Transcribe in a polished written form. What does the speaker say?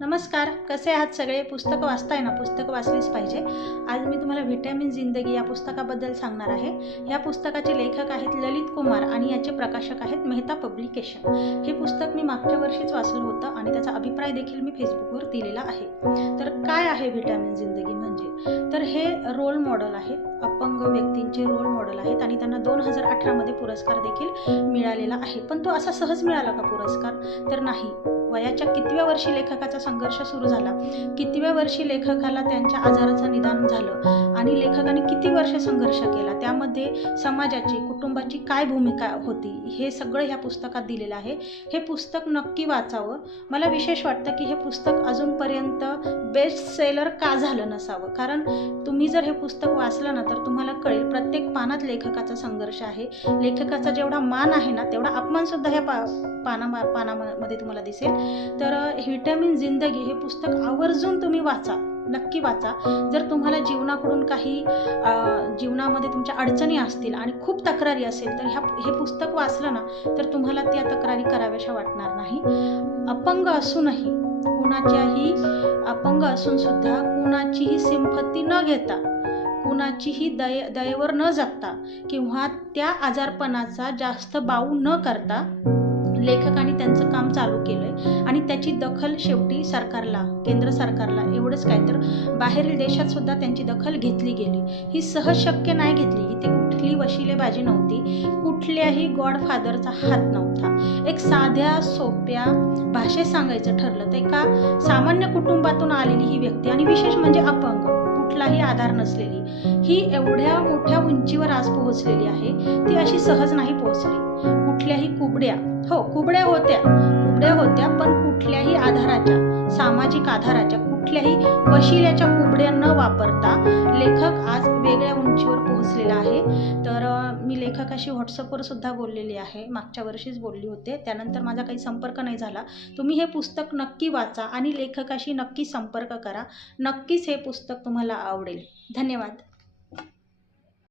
नमस्कार, कसे आहात सगळे? पुस्तकं वाचताय ना? पुस्तकं वाचलीच पाहिजे. आज मी तुम्हाला व्हिटॅमिन जिंदगी या पुस्तकाबद्दल सांगणार आहे. या पुस्तकाचे लेखक आहेत ललित कुमार आणि याचे प्रकाशक आहेत मेहता पब्लिकेशन. हे पुस्तक मी मागच्या वर्षीच वाचलं होतं आणि त्याचा अभिप्राय देखील मी फेसबुकवर दिलेला आहे. तर काय आहे व्हिटॅमिन जिंदगी म्हणजे? तर हे रोल मॉडेल आहेत, अपंग व्यक्तींचे रोल मॉडेल आहेत आणि त्यांना 2018 मध्ये पुरस्कार देखील मिळालेला आहे. पण तो असा सहज मिळाला का पुरस्कार? तर नाही. वयाच्या कितव्या वर्षी लेखकाचा संघर्ष सुरू झाला, कितव्या वर्षी लेखकाला त्यांच्या आजाराचं निदान झालं आणि लेखकाने किती वर्ष संघर्ष केला, त्यामध्ये समाजाची, कुटुंबाची काय भूमिका होती, हे सगळं ह्या पुस्तकात दिलेलं आहे. हे पुस्तक नक्की वाचावं. मला विशेष वाटतं की हे पुस्तक अजूनपर्यंत बेस्ट सेलर का झालं नसावं, कारण तुम्ही जर हे पुस्तक वाचलं ना तर तुम्हाला कळेल प्रत्येक पानात लेखकाचा संघर्ष आहे. लेखकाचा जेवढा मान आहे ना तेवढा अपमानसुद्धा ह्या पानामध्ये तुम्हाला दिसेल. तर व्हिटॅमिन जिंदगी हे पुस्तक आवर्जून तुम्ही वाचा, नक्की वाचा. जर तुम्हाला जीवनाकडून काही जीवनामध्ये तुमच्या अडचणी असतील आणि खूप तक्रारी असेल तर हे पुस्तक वाचलं ना तर तुम्हाला त्या तक्रारी कराव्याशा वाटणार नाही. अपंग असूनही अपंग असून सुद्धा कुणाचीही सिंपत्ती न घेता, कुणाचीही दयेवर न जगता किंवा त्या आजारपणाचा जास्त बाऊ न करता लेखकाने त्यांचं काम चालू केलंय आणि त्याची दखल शेवटी सरकारला, केंद्र सरकारला एवढंच काय तर बाहेरील देशात सुद्धा त्यांची दखल घेतली गेली. ही सहज शक्य नाही घेतली. इथे कुठली वशिलेबाजी नव्हती, कुठल्याही गॉडफादरचा हात नव्हता. एक साध्या सोप्या भाषेत सांगायचं ठरलं तर एका सामान्य कुटुंबातून आलेली ही व्यक्ती आणि विशेष म्हणजे अपंग, कुठलाही आधार नसलेली, ही एवढ्या मोठ्या उंचीवर आज पोहोचलेली आहे. ती अशी सहज नाही पोहोचली. कुठल्याही कुबड्या होत्या पण कुठल्याही आधाराच्या, सामाजिक आधाराच्या, कुठल्याही वशिल्याच्या कुबड्या न वापरता लेखक आज वेगळ्या उंचीवर पोहोचलेला आहे. तर मी लेखकाशी व्हॉट्सअपवर सुद्धा बोललेली आहे, मागच्या वर्षीच बोलली होते. त्यानंतर माझा काही संपर्क नाही झाला. तुम्ही हे पुस्तक नक्की वाचा आणि लेखकाशी नक्की संपर्क करा. नक्कीच हे पुस्तक तुम्हाला आवडेल. धन्यवाद.